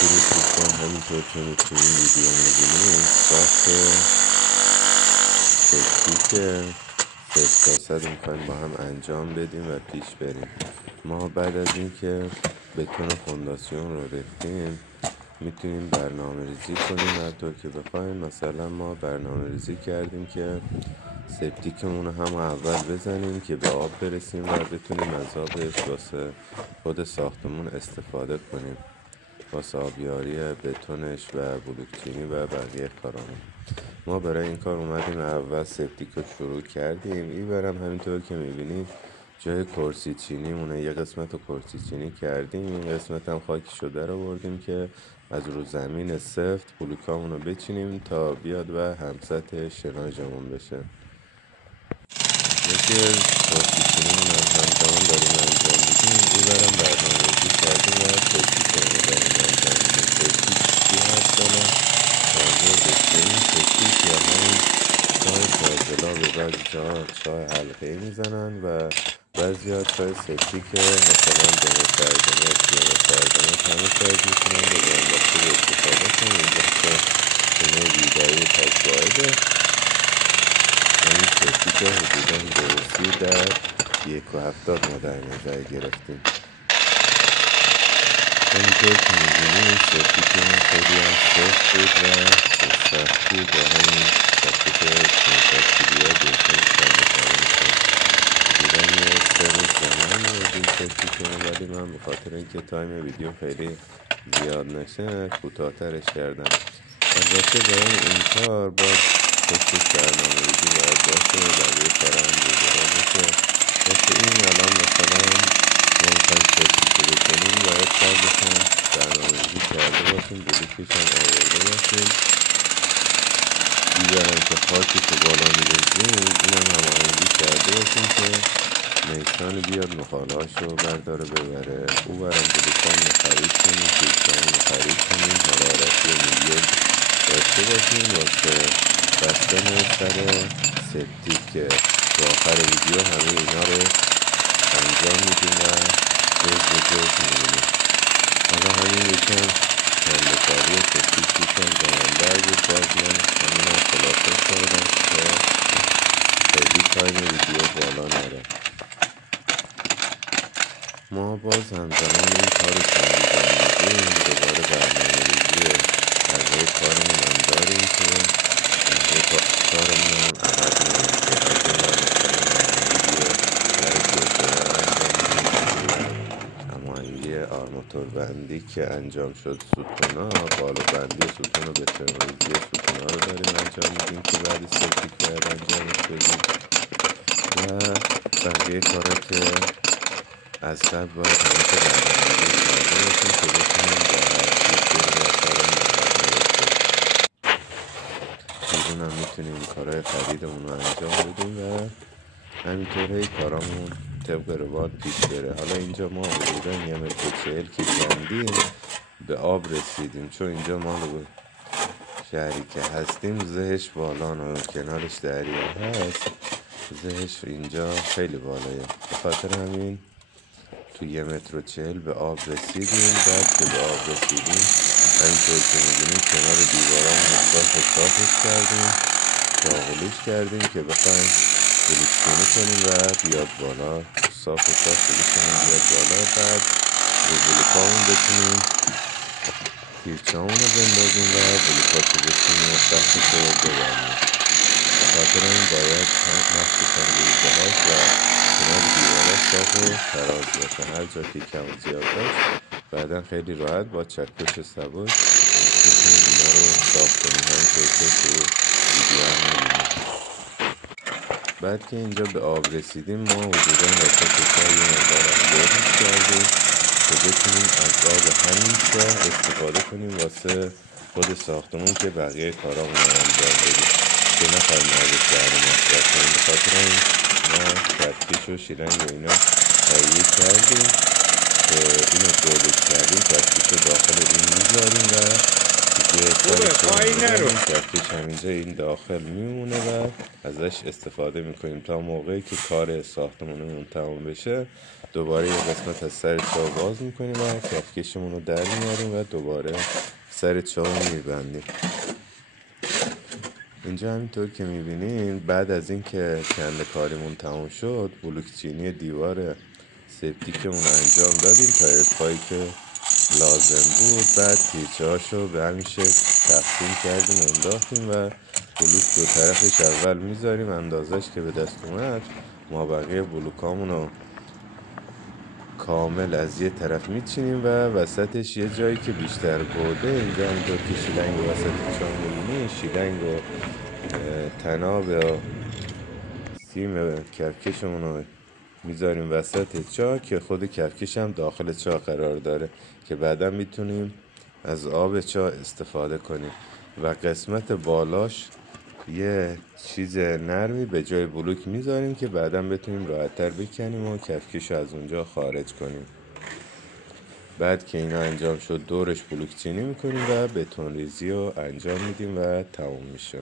درود دوستان، همینطور که تو این ویدیو میبینید ساخت سپتیک 0 تا 100 میخوایم با هم انجام بدیم و پیش بریم. ما بعد از اینکه بتون فونداسیون رو ریختیم میتونیم برنامه ریزی کنیم هر طور که بخوایم. مثلا ما برنامه ریزی کردیم که سپتیکمون رو هم اول بزنیم که به آب برسیم و بتونیم از آبش واسه خود ساختمون استفاده کنیم، واسه آبیاری بتونش و بلوکچینی و بقیه کارامون. ما برای این کار اومدیم اول سپتیک رو شروع کردیم. این برم همینطور که میبینید جای کرسی چینی مونه، یه قسمت رو کرسی چینی کردیم، این قسمت هم خاکی شده رو بردیم که از رو زمین سفت بلوکامون رو بچینیم تا بیاد و همسط شناژمون بشه. یکی کرسی چینیمون همزمان داریم انجام میدیم. این برم برنامه‌ریزی کردیم و سپتیکمون رو داریم انجام میدیم. سپتیک چی هست حالا منظور به این سپتیک یا همین چای فاضلاب، بعضی جاها چای حلقه‌ای میزنن و بعضی ها چای سپتیک مثلا 2 متر 2 متر 3 متر 2 متر همه سایز میتونن به گنداشته استفاده کنن. اینجا که خونه ویدایی تک واحده. این سپتیک حدودا درستی در 1.70 ما در نظر گرفتیم. همینطور که میبینیم سپتیکمون خیلی هم سفت بود و سختی با همین سپتیک 500 کیلویی بهتون ساده کاره میشه. حدودا یه 3 روز زمان می‌بردیم سپتیکمون، ولی من به خاطر اینکه تایم ویدیو خیلی زیاد نشه کوتاه‌ترش کردم. البته برای این کار باید پشتش برنامه‌ریزی باید باشه و بقیه کارا هم بذاره باشه. واسه این الان مثلا ما میخوایم سپتیک رو بکنیم باید قبلش هم برنامه‌ریزی کرده باشیم، بلیکش هم آورده باشیم. دیگرم که خاکش رو بالا می‌ریزیم اینم هماهنگی کرده باشیم که میسان بیاد مخالهاش رو برداره ببره. او برم بلیکامون رو خرید کنیم، پیچامون رو خرید کنیم، حرارتی میلیون داشته باشیم واسه بستن سر سپتیک که تو آخر ویدیو همه اینا رو انجام میدیم و جز به جز میبینیم. حالا همین یکم کندکاری سپتیک یکم زمانبر بود، باز من همین هم خلاصه کردم که خیلی تایم ویدیو بالا نره. ما باز همزمان این کار رو که انجام میدیم دوباره برنامه ریزی بقیه کارمون هم داریم که بقیه کارمون هم عقب نمیفته. از این ور مثلا هماهنگی آرماتور بندی که انجام شد، ستونا بالا بندی ستون و بتون‌ریزی ستونا رو داریم انجام میدیم که بعد سپتیک باید انجامش بدیم و بقیه کارا که از قبل باید همه که برنامه‌ریزی کرده باشیم که بتونیم راحت پیش بریم و کارمون عقب نیفته. بیرون هم میتونیم کارهای خریدمون رو انجام بدیم و همینطور هی کارامون طبق روال پیش بره. حالا اینجا ما حدودا 1.40 که کندیم به آب رسیدیم، چون اینجا ما رو شهری که هستیم زهش بالان و کنارش دریا هست، زهش اینجا خیلی بالایه. به خاطر همین تو 1.40 به آب رسیدیم. بعد که به آب رسیدیم همینطور که میبینیم کنار دیوارامون صافش کردیم، چاقولیش کردیم که بخوایم بلوکچینی کنیم و بیاد بالا. صاف بلوکمون بیاد بالا. بعد رو بلوکامون بتونیم تیرچامون رو بندازیم و بلوکات رو بتونیم و سختش رو ببریم. به خاطر این باید مخصوصا روزهاش و کنار دیوارش صاف و تراز باشه. هر جا که کم و زیاد داشت بعدا خیلی راحت با چکش سبک بتونیم اینا رو صاف کنیم، همینطور که تو ویدیو هم می‌بینیم. بعد که اینجا به آب رسیدیم ما حدودا واسه چای یه مقدار از بردش کردیم که بتونیم از آب همین چاه استفاده کنیم واسه خود ساختمون که بقیه کارامون رو انجام بدیم که نخواهیم آب شهر مصرف کنیم. به خاطر این ما کفکش و شیرنگ و اینا تهیه کردیم که اینو تولید کردیم. کفکش رو داخل این میذاریم و تو یه سرش میزنیم کفکش همینجا این داخل میمونه و ازش استفاده میکنیم تا موقعی که کار ساختمونمون تمام بشه. دوباره یه قسمت از سر چاه باز میکنیم و کفکشمون رو در میاریم و دوباره سر چاه رو میبندیم. اینجا همینطور که میبینین بعد از این که کنده کاریمون تمام شد، بلوک چینی دیوار سپتیکمون انجام دادیم تا ارتفاعی که لازم بود. بعد تیرچه هاشو به همین شکل تقسیم کردیم انداختیم و بلوک دو طرفش اول میذاریم اندازش که به دست اومد. ما بقیه بلوکامونو کامل از یه طرف میچینیم و وسطش یه جایی که بیشتر بوده، اینجا همونطور که شیلنگ و وسط چاه میبینیم، شیلنگ و تناب یا سیم کفکشمون رو میذاریم وسط چاه که خود کفکش هم داخل چاه قرار داره که بعدا میتونیم از آب چاه استفاده کنیم. و قسمت بالاش یه چیز نرمی به جای بلوک میذاریم که بعدا بتونیم راحت‌تر بکنیم و کفکش از اونجا خارج کنیم. بعد که اینا انجام شد دورش بلوک چینی میکنیم و بتون ریزی رو انجام میدیم و تموم میشه.